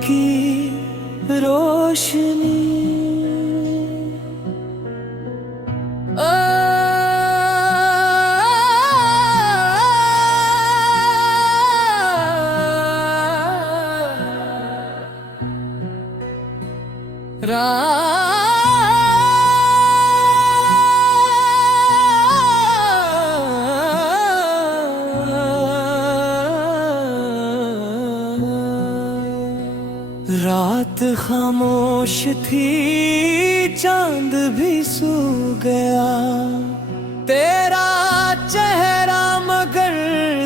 की रोशनी। रात खामोश थी, चांद भी सो गया, तेरा चेहरा मगर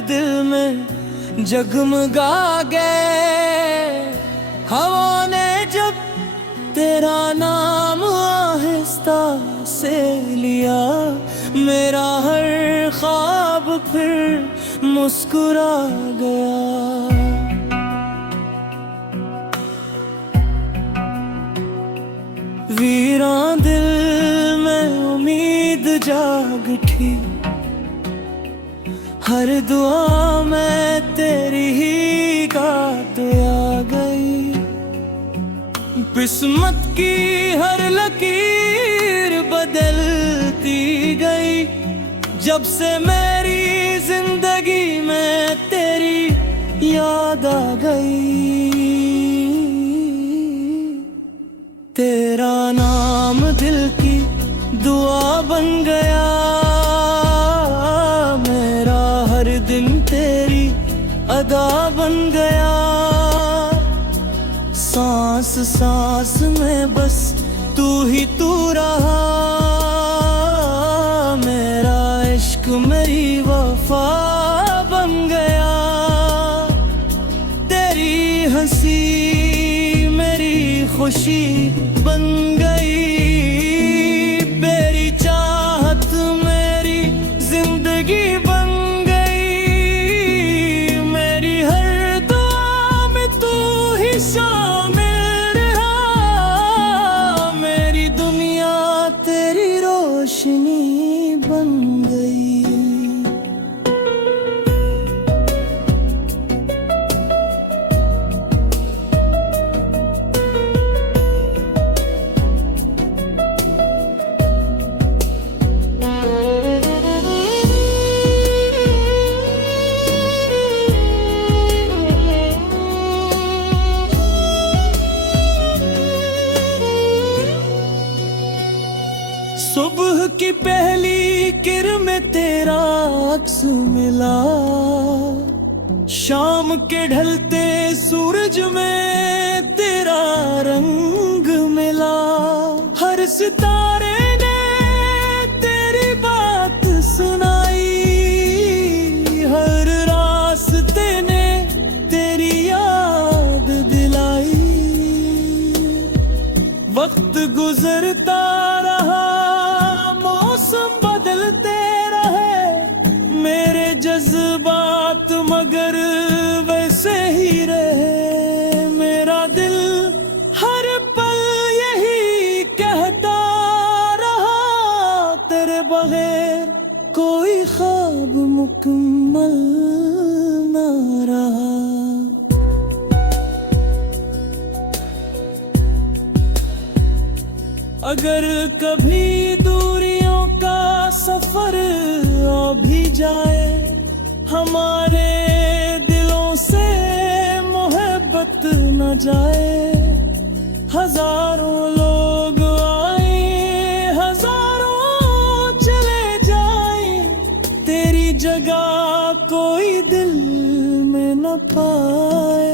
दिल में जगमगा गए। हवा ने जब तेरा नाम आहिस्ता से लिया, मेरा हर ख्वाब फिर मुस्कुरा गया। वीरां दिल में उम्मीद जाग उठी, हर दुआ में तेरी ही गात आ गई। किस्मत की हर लकीर बदलती गई, जब से मेरी जिंदगी में तेरी याद आ गई। तेरा नाम दिल की दुआ बन गया, मेरा हर दिन तेरी अदा बन गया। सांस सांस में बस तू ही तू रहा, मेरा इश्क मेरी वफा बन गया। तेरी हंसी मेरी खुशी बन गई, मेरी चाहत मेरी जिंदगी बन गई। मेरी हर दुआ में तू ही शामिल रहा, मेरी दुनिया तेरी रोशनी बन गई। सुबह की पहली किरण में तेरा अक्स मिला, शाम के ढलते सूरज में तेरा रंग मिला। हर सितारे ने तेरी बात सुनाई, हर रास्ते ने तेरी याद दिलाई। वक्त गुजरता रहा, मौसम बदलते रहे, मेरे जज्बात मगर वैसे ही रहे। मेरा दिल हर पल यही कहता रहा, तेरे बगैर कोई ख्वाब मुकम्मल ना रहा। अगर कभी दूरियों का सफर आ भी जाए, हमारे दिलों से मोहब्बत न जाए। हजारों लोग आए, हजारों चले जाए, तेरी जगह कोई दिल में न पाए।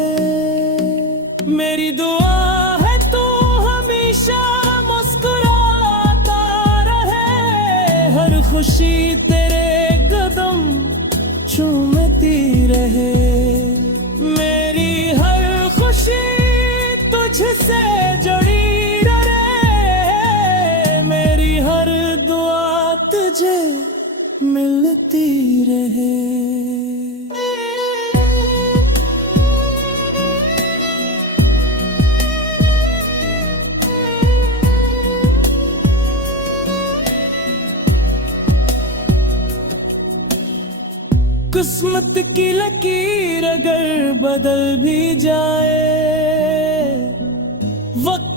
मेरी दुआ है तू हमेशा मुस्कुराता रहे, हर खुशी तेरे कदम चूमती रहे। मेरी हर खुशी तुझसे जुड़ी रहे, मेरी हर दुआ तुझे मिलती रहे। किस्मत की लकीर अगर बदल भी जाए,